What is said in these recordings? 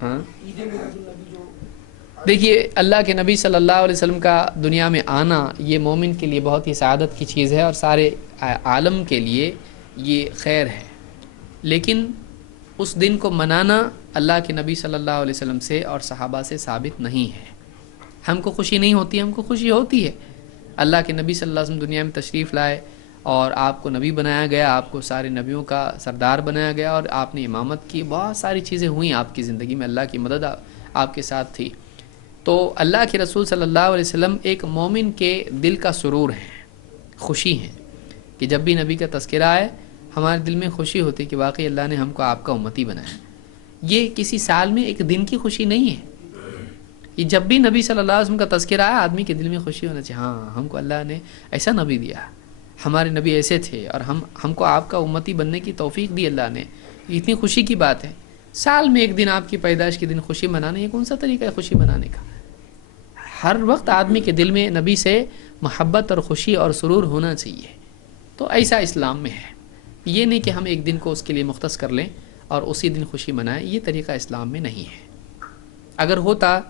ہاں دیکھیے، اللہ کے نبی صلی اللہ علیہ وسلم کا دنیا میں آنا یہ مومن کے لیے بہت ہی سعادت کی چیز ہے، اور سارے عالم کے لیے یہ خیر ہے، لیکن اس دن کو منانا اللہ کے نبی صلی اللہ علیہ وسلم سے اور صحابہ سے ثابت نہیں ہے۔ ہم کو خوشی نہیں ہوتی، ہم کو خوشی ہوتی ہے۔ اللہ کے نبی صلی اللہ علیہ وسلم دنیا میں تشریف لائے اور آپ کو نبی بنایا گیا، آپ کو سارے نبیوں کا سردار بنایا گیا، اور آپ نے امامت کی، بہت ساری چیزیں ہوئیں آپ کی زندگی میں، اللہ کی مدد آپ کے ساتھ تھی۔ تو اللہ کے رسول صلی اللہ علیہ وسلم ایک مومن کے دل کا سرور ہیں، خوشی ہیں، کہ جب بھی نبی کا تذکرہ آئے ہمارے دل میں خوشی ہوتی کہ واقعی اللہ نے ہم کو آپ کا امتی بنایا۔ یہ کسی سال میں ایک دن کی خوشی نہیں ہے، یہ جب بھی نبی صلی اللہ علیہ وسلم کا تذکرہ آیا آدمی کے دل میں خوشی ہونا چاہیے، ہاں ہم کو اللہ نے ایسا نبی دیا، ہمارے نبی ایسے تھے، اور ہم کو آپ کا امتی بننے کی توفیق دی اللہ نے، اتنی خوشی کی بات ہے۔ سال میں ایک دن آپ کی پیدائش کے دن خوشی منانا، یہ کون سا طریقہ ہے خوشی منانے کا؟ ہر وقت آدمی کے دل میں نبی سے محبت اور خوشی اور سرور ہونا چاہیے۔ تو ایسا اسلام میں ہے، یہ نہیں کہ ہم ایک دن کو اس کے لیے مختص کر لیں اور اسی دن خوشی منائیں، یہ طریقہ اسلام میں نہیں ہے۔ اگر ہوتا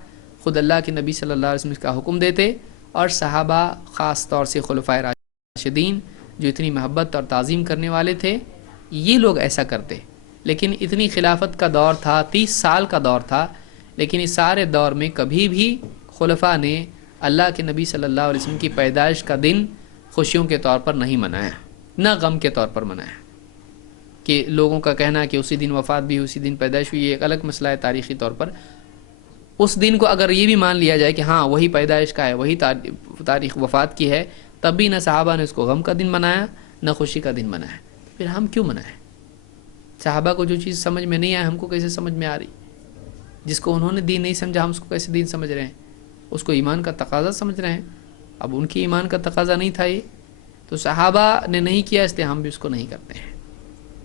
خود اللہ کے نبی صلی اللہ علیہ وسلم کا حکم دیتے، اور صحابہ خاص طور سے خلفائے راشدین جو اتنی محبت اور تعظیم کرنے والے تھے، یہ لوگ ایسا کرتے۔ لیکن اتنی خلافت کا دور تھا، 30 سال کا دور تھا، لیکن اس سارے دور میں کبھی بھی خلفاء نے اللہ کے نبی صلی اللہ علیہ وسلم کی پیدائش کا دن خوشیوں کے طور پر نہیں منایا، نہ غم کے طور پر منایا۔ کہ لوگوں کا کہنا کہ اسی دن وفات بھی، اسی دن پیدائش ہوئی، یہ ایک الگ مسئلہ ہے تاریخی طور پر۔ اس دن کو اگر یہ بھی مان لیا جائے کہ ہاں وہی پیدائش کا ہے، وہی تاریخ وفات کی ہے، تب بھی نہ صحابہ نے اس کو غم کا دن منایا نہ خوشی کا دن منایا۔ پھر ہم کیوں منائیں؟ صحابہ کو جو چیز سمجھ میں نہیں آئی ہم کو کیسے سمجھ میں آ رہی؟ جس کو انہوں نے دین نہیں سمجھا ہم اس کو کیسے دین سمجھ رہے ہیں؟ اس کو ایمان کا تقاضا سمجھ رہے ہیں۔ اب ان کی ایمان کا تقاضا نہیں تھا یہ، تو صحابہ نے نہیں کیا، اس لیے ہم بھی اس کو نہیں کرتے ہیں۔